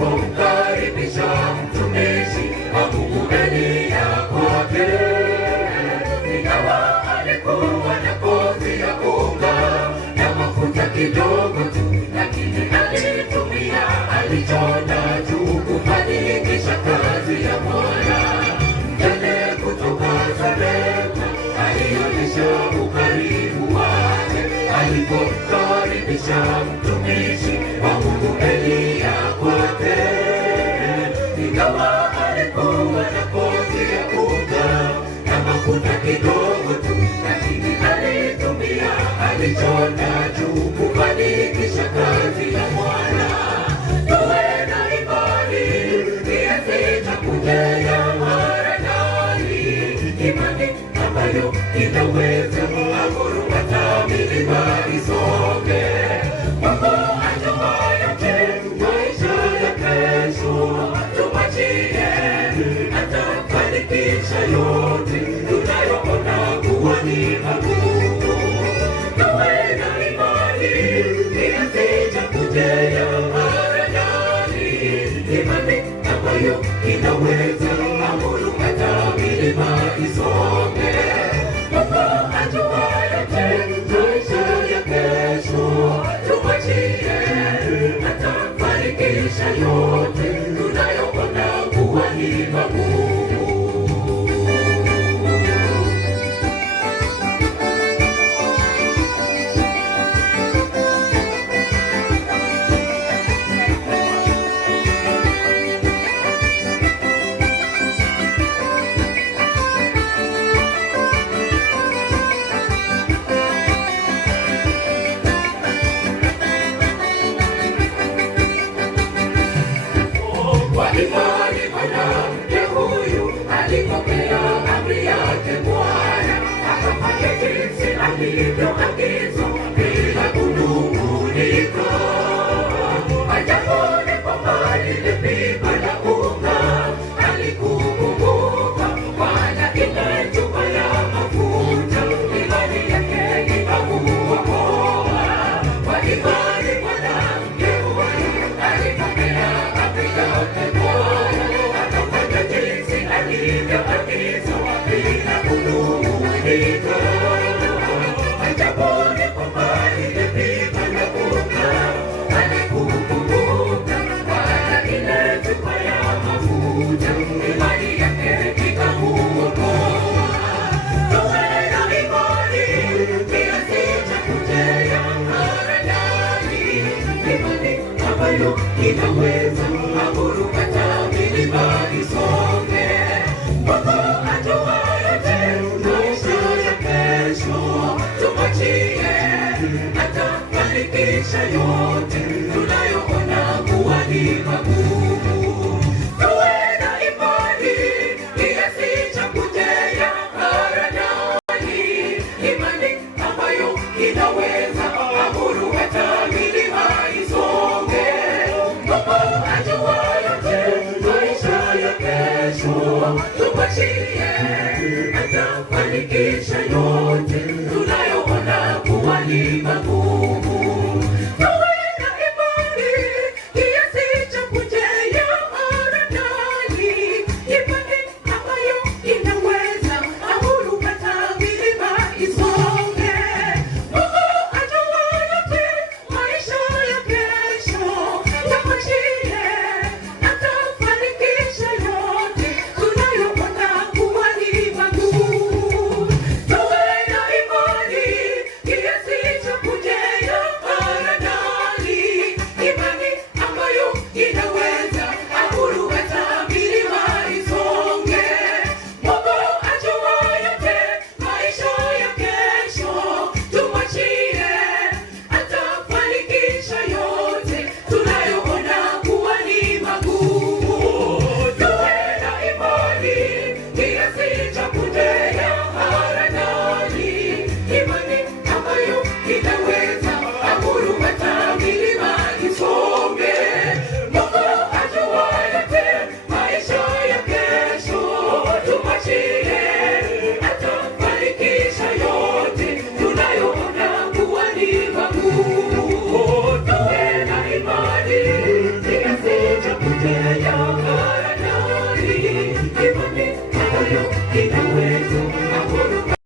alipomkaribisha mtumishi wa Mungu Eliya kwake. Ingawa alikuwa na kozi ya unga na mafuta kidogo tu, lakini alitumia alichonacho kufanikisha kazi ya Bwana. Mjane kutoka Sarepta alionyesha ukarimu wake alipomkaribisha mtumishi wa Mungu Eliya kwake. Ingawa alikuwa na kozi ya unga na mafuta kidogo tu, lakini alitumia alichonacho kufanikisha kazi ya Bwana. Tuwe na imani kiasi cha kujaa haradali, imani ambayo inaweza kuamuru hata milima isonge. Mungu ajua yote maisha ya kesho, tumwachie atafanikisha yote tunayoona kuwa ni magumu. Tuwe na imani kiasi cha kujaa haradali, imani ambayo inaweza amuru hata milima isonge. Mungu ajua yote maisha ya kesho, tumwachie atafanikisha yote tunayoona kuwa ni magumu. Imani mwanamke huyu alipokea amri yake Bwana, akafanya jinsi alivyoagizwa bila kunung'unika. Ajabu ni kwamba lile pipa la unga alikukumbuka, wala ile chupa ya mafuta imani yake ikamuokoa. Kwa imani mwanamke huyu alipokea amri yake Bwana, akafanya jinsi alivyoagizwa bila kunung'unika. Ajabu ni kwamba lile pipa la unga alikukumbuka, wala ile chupa ya mafuta imani yake ikamuokoa. Tuwe na imani kiasi cha kujaa haradali, imani ambayo inaweza amuru hata milima isonge. Mungu ajua yote maisha ya kesho, tumwachie atafanikisha yote